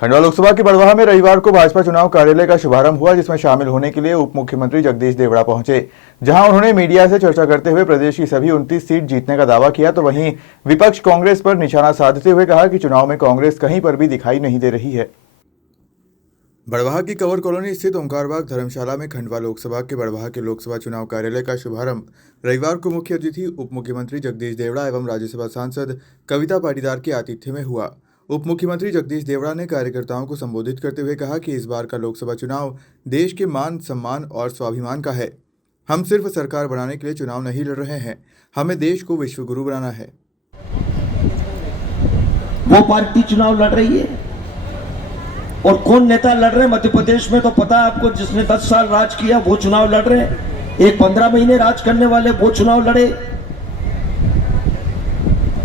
खंडवा लोकसभा के बड़वाह में रविवार को भाजपा चुनाव कार्यालय का शुभारंभ हुआ, जिसमें शामिल होने के लिए उप मुख्यमंत्री जगदीश देवड़ा पहुंचे, जहां उन्होंने मीडिया से चर्चा करते हुए प्रदेश की सभी 29 सीट जीतने का दावा किया। तो वहीं विपक्ष कांग्रेस पर निशाना साधते हुए कहा कि चुनाव में कांग्रेस कहीं पर भी दिखाई नहीं दे रही है। बड़वाह की कंवर कॉलोनी स्थित ओंकारबाग धर्मशाला में खंडवा लोकसभा के बड़वाह के लोकसभा चुनाव कार्यालय का शुभारंभ रविवार को मुख्य अतिथि उप मुख्यमंत्री जगदीश देवड़ा एवं राज्यसभा सांसद कविता पाटीदार के आतिथ्य में हुआ। उप मुख्यमंत्री जगदीश देवड़ा ने कार्यकर्ताओं को संबोधित करते हुए कहा कि इस बार का लोकसभा चुनाव देश के मान, सम्मान और स्वाभिमान का है। हम सिर्फ सरकार बनाने के लिए चुनाव नहीं लड़ रहे हैं, हमें देश को विश्वगुरु बनाना है। वो पार्टी चुनाव लड़ रही है और कौन नेता लड़ रहे हैं मध्य प्रदेश में तो पता है आपको। जिसने 10 साल राज किया वो चुनाव लड़ रहे हैं। एक 15 महीने राज करने वाले वो चुनाव लड़े।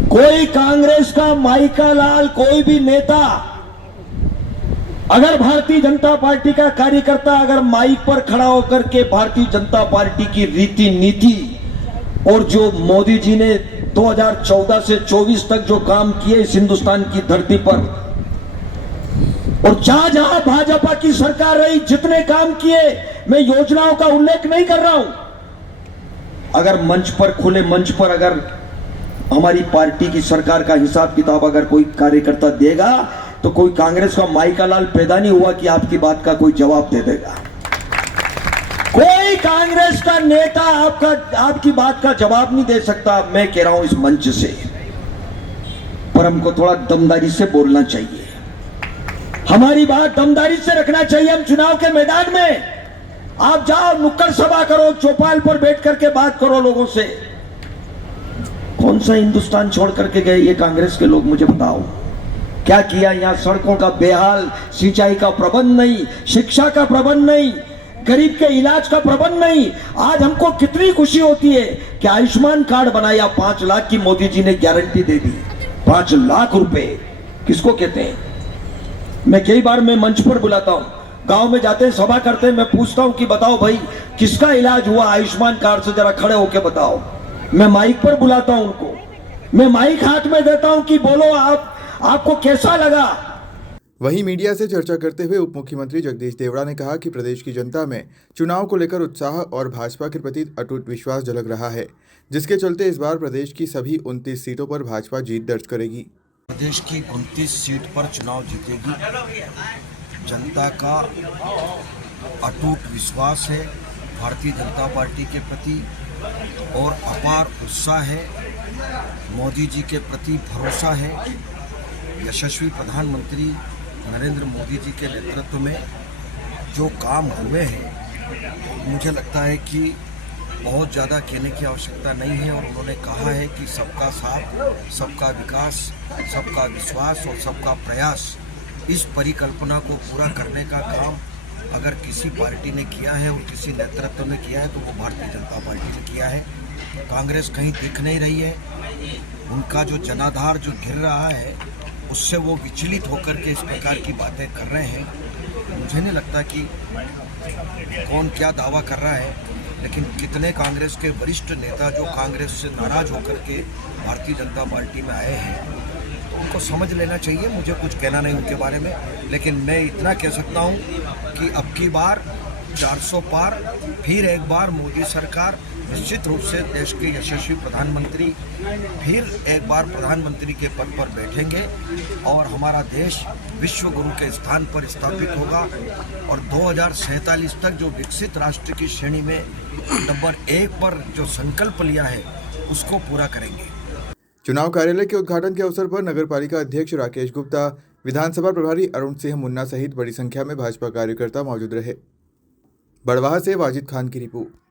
कोई कांग्रेस का माइका लाल, कोई भी नेता, अगर भारतीय जनता पार्टी का कार्यकर्ता अगर माइक पर खड़ा होकर के भारतीय जनता पार्टी की रीति नीति और जो मोदी जी ने 2014 से 24 तक जो काम किए इस हिंदुस्तान की धरती पर, और जहां जहां भाजपा की सरकार रही जितने काम किए, मैं योजनाओं का उल्लेख नहीं कर रहा हूं। अगर मंच पर, खुले मंच पर अगर हमारी पार्टी की सरकार का हिसाब किताब अगर कोई कार्यकर्ता देगा तो कोई कांग्रेस का माइका लाल पैदा नहीं हुआ कि आपकी बात का कोई जवाब दे देगा। कोई कांग्रेस का नेता आपकी बात का जवाब नहीं दे सकता। मैं कह रहा हूं इस मंच से, पर हमको थोड़ा दमदारी से बोलना चाहिए। हमारी बात दमदारी से रखना चाहिए। हम चुनाव के मैदान में, आप जाओ नुक्कड़ सभा करो, चौपाल पर बैठ करके बात करो लोगों से। कौन सा हिंदुस्तान छोड़ करके गए ये कांग्रेस के लोग, मुझे बताओ क्या किया। यहां सड़कों का बेहाल, सिंचाई का प्रबंध नहीं, शिक्षा का प्रबंध नहीं, गरीब के इलाज का प्रबंध नहीं। आज हमको कितनी खुशी होती है कि आयुष्मान कार्ड बनाया, 5 लाख की मोदी जी ने गारंटी दे दी। 5 लाख रुपए किसको कहते हैं। मैं कई बार मैं मंच पर बुलाता हूं, गांव में जाते हैं, सभा करते हैं, मैं पूछता हूं कि बताओ भाई किसका इलाज हुआ आयुष्मान कार्ड से, जरा खड़े होके बताओ। मैं माइक पर बुलाता हूं उनको, मैं माइक हाथ में देता हूं कि बोलो आपको कैसा लगा। वहीं मीडिया से चर्चा करते हुए उप मुख्यमंत्री जगदीश देवड़ा ने कहा कि प्रदेश की जनता में चुनाव को लेकर उत्साह और भाजपा के प्रति अटूट विश्वास झलक रहा है, जिसके चलते इस बार प्रदेश की सभी 29 सीटों पर भाजपा जीत दर्ज करेगी। प्रदेश की 29 सीट पर चुनाव जीतेगी। जनता का अटूट विश्वास है भारतीय जनता पार्टी के प्रति और अपार उत्साह है। मोदी जी के प्रति भरोसा है। यशस्वी प्रधानमंत्री नरेंद्र मोदी जी के नेतृत्व में जो काम हुए हैं, मुझे लगता है कि बहुत ज़्यादा कहने की आवश्यकता नहीं है। और उन्होंने कहा है कि सबका साथ, सबका विकास, सबका विश्वास और सबका प्रयास, इस परिकल्पना को पूरा करने का काम अगर किसी पार्टी ने किया है और किसी नेतृत्व ने किया है तो वो भारतीय जनता पार्टी ने किया है। कांग्रेस कहीं दिख नहीं रही है। उनका जो जनाधार जो गिर रहा है उससे वो विचलित होकर के इस प्रकार की बातें कर रहे हैं। मुझे नहीं लगता कि कौन क्या दावा कर रहा है, लेकिन कितने कांग्रेस के वरिष्ठ नेता जो कांग्रेस से नाराज होकर के भारतीय जनता पार्टी में आए हैं, तो उनको समझ लेना चाहिए। मुझे कुछ कहना नहीं उनके बारे में, लेकिन मैं इतना कह सकता हूं कि अब की बार 400 पार, फिर एक बार मोदी सरकार, निश्चित रूप से देश के यशस्वी प्रधानमंत्री फिर एक बार प्रधानमंत्री के पद पर बैठेंगे और हमारा देश विश्व गुरु के स्थान पर स्थापित होगा और 2047 तक जो विकसित राष्ट्र की श्रेणी में नंबर 1 पर जो संकल्प लिया है उसको पूरा करेंगे। चुनाव कार्यालय के उद्घाटन के अवसर पर नगरपालिका अध्यक्ष राकेश गुप्ता, विधानसभा प्रभारी अरुण सिंह मुन्ना सहित बड़ी संख्या में भाजपा कार्यकर्ता मौजूद रहे। बड़वाह से वाजिद खान की रिपोर्ट।